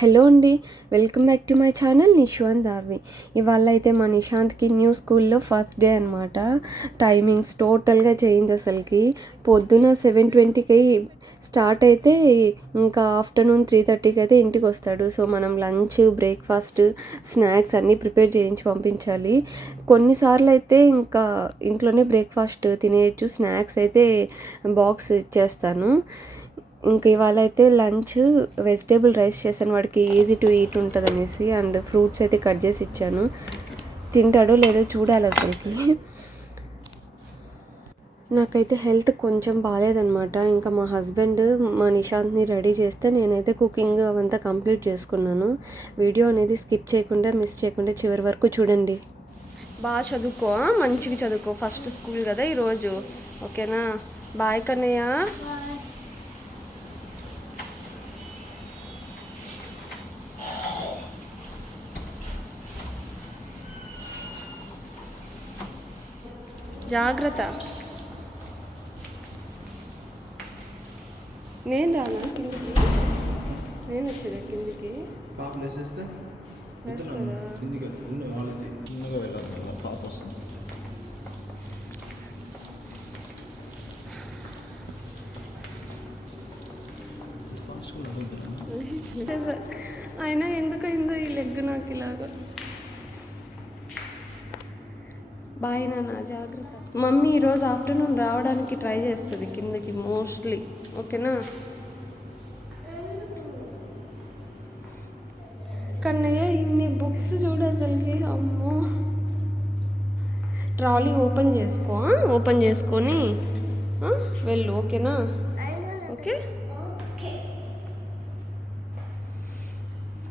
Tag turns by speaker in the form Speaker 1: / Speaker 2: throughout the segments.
Speaker 1: Hello అండి welcome back to my channel Nishanth Darvi. ఇవాళ అయితే మా నిశాంత్కి న్యూ స్కూల్లో ఫస్ట్ డే అనమాట టైమింగ్స్ టోటల్గా చేంజ్ అసలుకి. పొద్దున సెవెన్ ట్వంటీకి స్టార్ట్ అయితే ఇంకా ఆఫ్టర్నూన్ త్రీ థర్టీకి అయితే ఇంటికి వస్తాడు. సో మనం లంచ్ బ్రేక్ఫాస్ట్ స్నాక్స్ అన్నీ ప్రిపేర్ చేయించి పంపించాలి. కొన్నిసార్లు అయితే ఇంకా ఇంట్లోనే బ్రేక్ఫాస్ట్ తినేయచ్చు స్నాక్స్ అయితే బాక్స్ ఇచ్చేస్తాను. ఇంక ఇవాళ అయితే లంచ్ వెజిటేబుల్ రైస్ చేశాను. వాడికి ఈజీ టు ఈట్ ఉంటుంది అనేసి అండ్ ఫ్రూట్స్ అయితే కట్ చేసి ఇచ్చాను. తింటాడో లేదో చూడాలి అసలుకి. నాకైతే హెల్త్ కొంచెం బాగాలేదనమాట ఇంకా మా హస్బెండ్ మా నిశాంత్ని రెడీ చేస్తే నేనైతే కుకింగ్ అవంతా కంప్లీట్ చేసుకున్నాను. వీడియో అనేది స్కిప్ చేయకుండా మిస్ చేయకుండా చివరి వరకు చూడండి. బాగా చదువుకో మంచిగా చదువుకో. ఫస్ట్ స్కూల్ కదా ఈరోజు. ఓకేనా? బాయ్ కన్నయ్య. జాగ్రత్త. నేను రానా. కిందికి నేను వచ్చేదా కిందికి?
Speaker 2: కిందికి
Speaker 1: అయినా ఎందుకైందో ఈ లెగ్ నాకు ఇలాగా. బాయ్ నాన్న జాగ్రత్త. మమ్మీ ఈరోజు ఆఫ్టర్నూన్ రావడానికి ట్రై చేస్తుంది కిందకి మోస్ట్లీ. ఓకేనా? కన్నయ్య ఇన్ని బుక్స్ చూడు అసలుకి. అమ్మో. ట్రాలీ ఓపెన్ చేసుకో ఓపెన్ చేసుకొని వెళ్ళు ఓకేనా? ఓకే?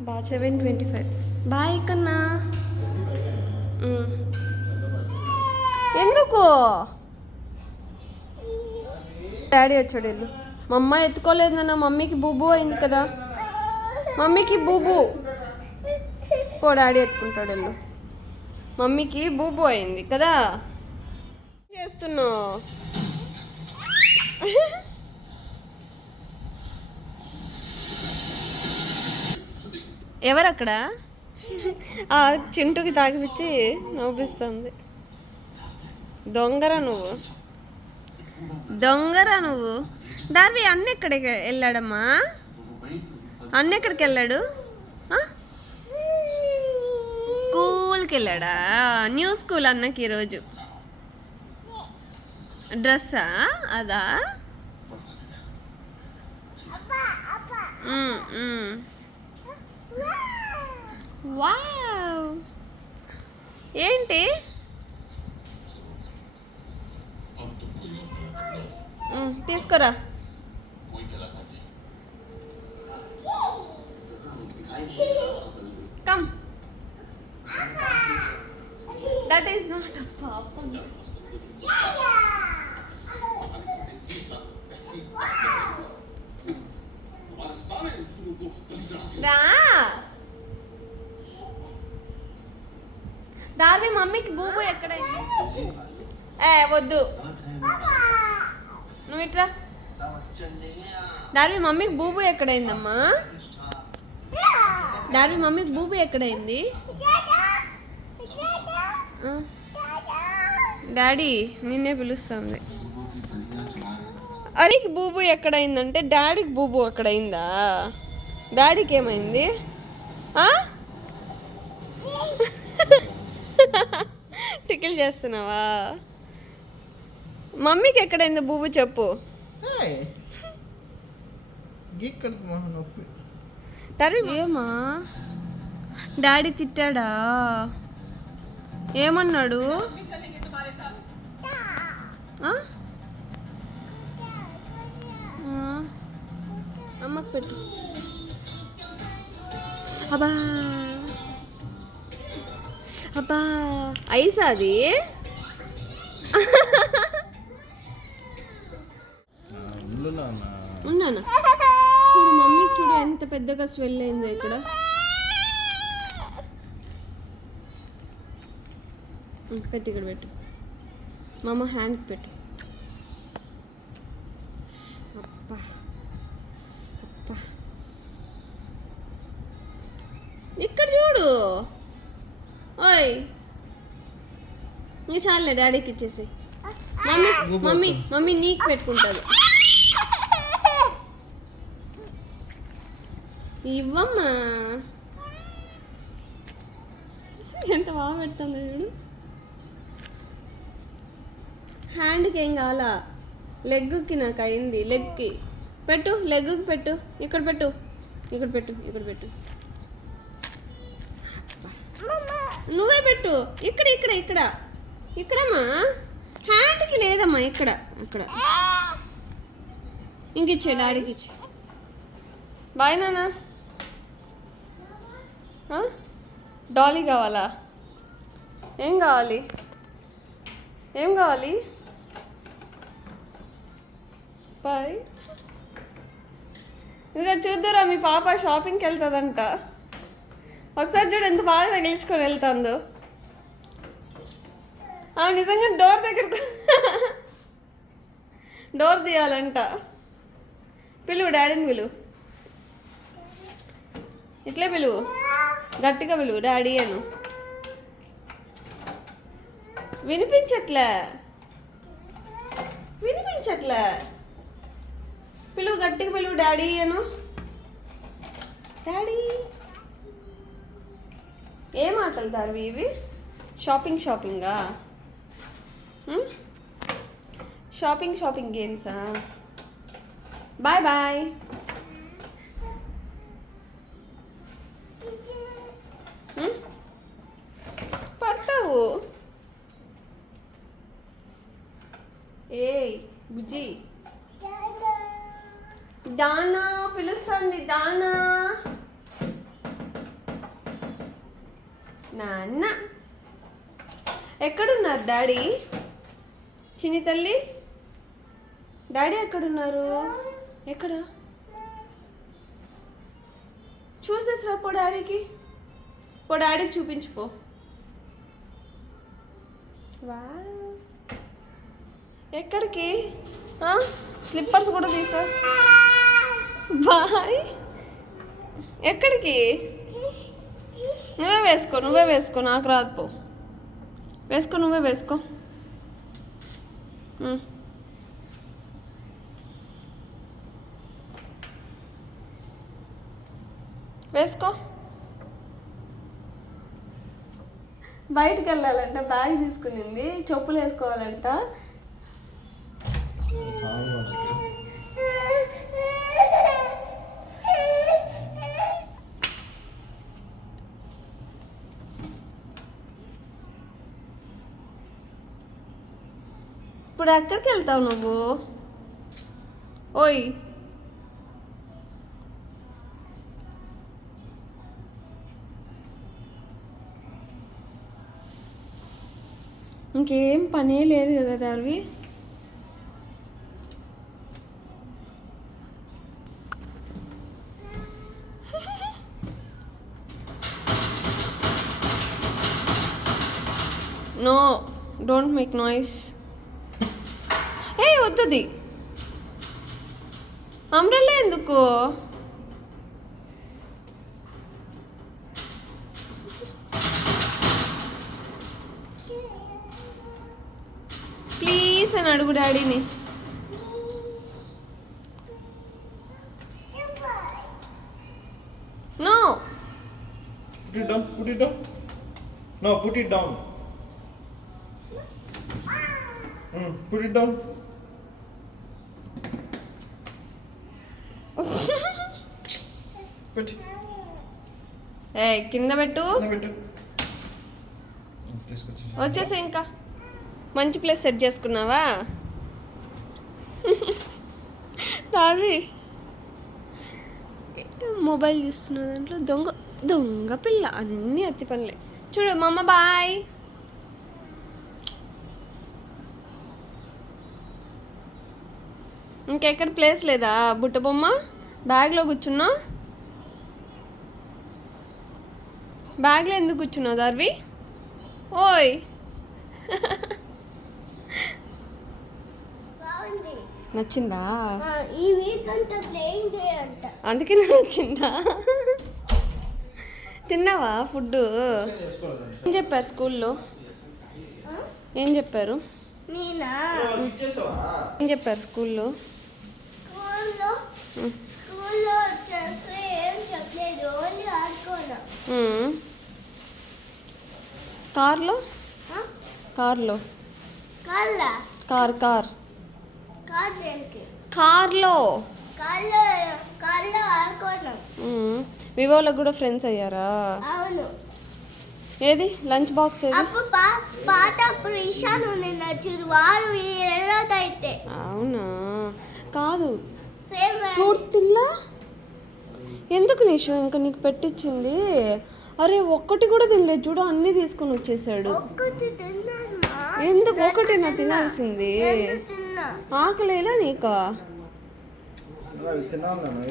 Speaker 1: బా సెవెన్ ట్వంటీ ఫైవ్. బాయ్ కన్నా. ఎందుకు? డాడీ వచ్చాడు వెళ్ళు. మా అమ్మ ఎత్తుకోలేదు మమ్మీకి బూబు అయింది కదా. మమ్మీకి బూబు. పో డాడీ ఎత్తుకుంటాడు వెళ్ళు. మమ్మీకి బూబు అయింది కదా. చేస్తున్నావు? ఎవరక్కడ? ఆ చింటుకి తాగిపిచ్చి నవ్విస్తుంది. దొంగరా నువ్వు? దొంగరా నువ్వు? దార్వి అన్న ఎక్కడికి వెళ్ళాడమ్మా? అన్న ఎక్కడికి వెళ్ళాడు? స్కూల్కి వెళ్ళాడా? న్యూ స్కూల్ అన్నకి ఈరోజు. డ్రెస్సా? అదా? వావ్! ఏంటి? తీసుకోరా. Come that is not a పాపం రా. దార్వి మమ్మీకి బూబు ఎక్కడైంది? ఏ వద్దు. నువ్వు ఇట్రా. దార్వి మమ్మీకి బూబు ఎక్కడైందమ్మా? దార్వి మమ్మీకి బూబు ఎక్కడైంది? డాడీ నిన్నే పిలుస్తుంది. అరికి బూబు ఎక్కడైందంటే డాడీకి బూబు అక్కడైందా? డాడీకి ఏమైంది? ఆ? టికిల్ చేస్తున్నావా? మమ్మీకి ఎక్కడైందో బూబు చెప్పు. తరు ఏమా? డాడీ తిట్టాడా? ఏమన్నాడు. అమ్మకు పెట్టు. అబ్బా. అబ్బా. ఐసా అది
Speaker 2: ఉండు నాన్న
Speaker 1: ఉన్నాను? చూడు మమ్మీ చూడు ఎంత పెద్దగా స్వెల్ అయిందో ఇక్కడ. పెట్టు ఇక్కడ పెట్టు. మా అమ్మ హ్యాండ్కి పెట్టు. ఇక్కడ చూడు. ఓయ్. ఇంక చాలే డాడీకి ఇచ్చేసి మమ్మీ మమ్మీ మమ్మీ నీకు పెట్టుకుంటుంది ఇవ్వమ్మా. ఎంత బాగా పెడుతుంది చూడు. హ్యాండ్కి ఏం కావాలా? లెగ్కి నాకు అయింది. లెగ్కి పెట్టు లెగ్కి పెట్టు. ఇక్కడ పెట్టు. ఇక్కడ పెట్టు ఇక్కడ పెట్టు. నువ్వే పెట్టు. ఇక్కడ ఇక్కడ ఇక్కడ. ఇక్కడమ్మా. హ్యాండ్కి లేదమ్మా ఇక్కడ. అక్కడ. ఇంకిచ్చే డాడీకి ఇచ్చే బాయ్ నాన్న. డాలీ కావాలా? ఏం కావాలి? ఏం కావాలి? బాయ్ ఇదిగో చూద్దురా మీ పాప షాపింగ్కి వెళ్తుందంట. ఒకసారి చూడు ఎంత బాగా తగిలించుకొని వెళ్తుందో. ఆ నిజంగా డోర్ దగ్గర డోర్ తీయాలంట. పిలువు డాడీని పిలువు. ఇట్లే పిలువు. గట్టిగా పిలువు డాడీ అను. వినిపించట్లే. వినిపించట్లే. పిలువు గట్టిగా పిలువు డాడీ అను. డాడీ. ఏం ఆటలు దారివి ఇవి? షాపింగ్ షాపింగా? Shopping shopping గేమ్సా? Bye bye. ఏయ్ బుజ్జి. దానా పిలుస్తుంది దానా. నాన్న. ఎక్కడున్నారు డాడీ? చిన్ని తల్లి? డాడీ ఎక్కడున్నారు? ఎక్కడ? చూసేసిరా పో డాడీకి. పో డాడీకి చూపించుకో వావ్. ఎక్కడికి? స్లిప్పర్స్ కూడా తీసా. బాయ్. ఎక్కడికి? నువ్వే వేసుకో నువ్వే వేసుకో నాకు రాదు పో. వేసుకో నువ్వే వేసుకో. వేసుకో. బయటికి వెళ్ళాలంట బ్యాగ్ తీసుకునింది చెప్పులు వేసుకోవాలంట. ఇప్పుడు ఎక్కడికి వెళ్తావు నువ్వు? ఓయ్. ఇంకేం పనే లేదు కదా దార్వి డోంట్ మేక్ నాయిస్ ఏ వద్దుది. అంబ్రెల్లా ఎందుకు? ప్లీజ్ అని అడుగు డాడీని. No
Speaker 2: Put it down, put it down. No, put it down. Put it down. Put.
Speaker 1: ఏ కింద పెట్టు.
Speaker 2: పెట్టు.
Speaker 1: వచ్చేసి ఇంకా. మంచి ప్లేస్ సెట్ చేసుకున్నావా? రావి మొబైల్ చూస్తున్న దాంట్లో దొంగ దొంగ పిల్ల. అన్నీ అత్తి పనులే. చూడు మమ్మ బాయ్ ఇంకెక్కడ ప్లేస్ లేదా? బుట్ట బొమ్మ? బ్యాగ్లో కూర్చున్నా? బ్యాగ్లో ఎందుకు కూర్చున్నావు దార్వి? ఓయ్! నచ్చిందా? అందుకే నచ్చిందా? తిన్నావా ఫుడ్ ఏం చెప్పారు స్కూల్లో? ఏం చెప్పారు? ఏం చెప్పారు స్కూల్లో?
Speaker 3: స్కూల్లో స్కూల్లో వచ్చేసి ఏం చెప్పలేదు ఓన్లీ ఆడుకోను
Speaker 1: మ్మ్. కార్లో. కార్లో? Car car.
Speaker 3: కార్ దేనికి?
Speaker 1: కార్లో.
Speaker 3: ఆడుకోను.
Speaker 1: వివోలో కూడా ఫ్రెండ్స్ అయ్యారా?
Speaker 3: అవును.
Speaker 1: ఏది? లంచ్ బాక్స్ ఏది?
Speaker 3: పాత చూడు ఈ
Speaker 1: అవునా? కాదు. ఫ్రూట్స్ తినలా ఎందుకు నిషు ఇంకా నీకు పెట్టించింది అరే ఒక్కటి కూడా తినలేదు. చూడు అన్నీ తీసుకొని వచ్చేసాడు. ఎందుకు? ఒకటి నా తినాల్సింది. ఆకలేలా నీకా?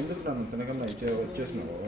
Speaker 2: ఎందుకు నన్ను? తినకుండా వచ్చేసినావు.